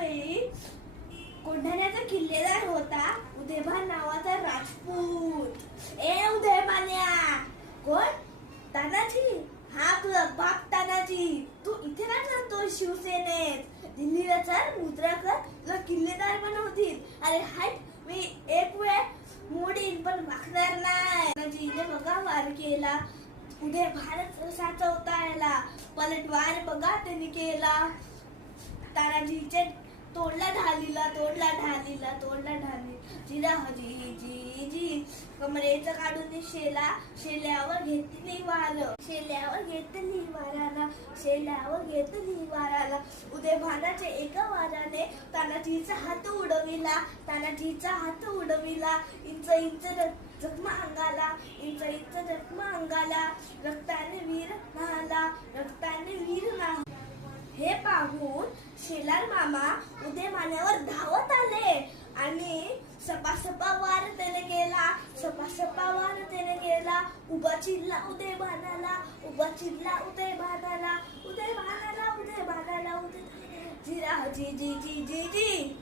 त्यावेळी कोंढाण्याचा किल्लेदार होता उदयभान नावाचा राजपूत. ए उदयभान्या, कोण? तानाजी. हा तुझा बाप तानाजी. तू इथे काय करतोय शिवसेनेत? दिल्लीला चल, मुद्रा कर, तुला किल्लेदार बनवतील. अरे हाय, मी एक वेळ मोडीन पण मागणार नाही. तानाजीने बघा वार केला, उदयभानच साचवता याला. पलटवार बघा त्यांनी केला. तानाजीचे तोडला ढालीला, जिरा हजी जी जी. कमरेचं काढून शेल्यावर घेतली वाराला. उदयभानाचे एका वाराने तानाजीचा हात उडविला. इंच जखमा अंगाला, रक्ताने वीर नाहला. हे पाहून शेलार मामा उदयभानावर धावत आले आणि सपासपा वार त्याने केला. उभा चिडला उदयभानाला. जिरा जी जी जी जी जी.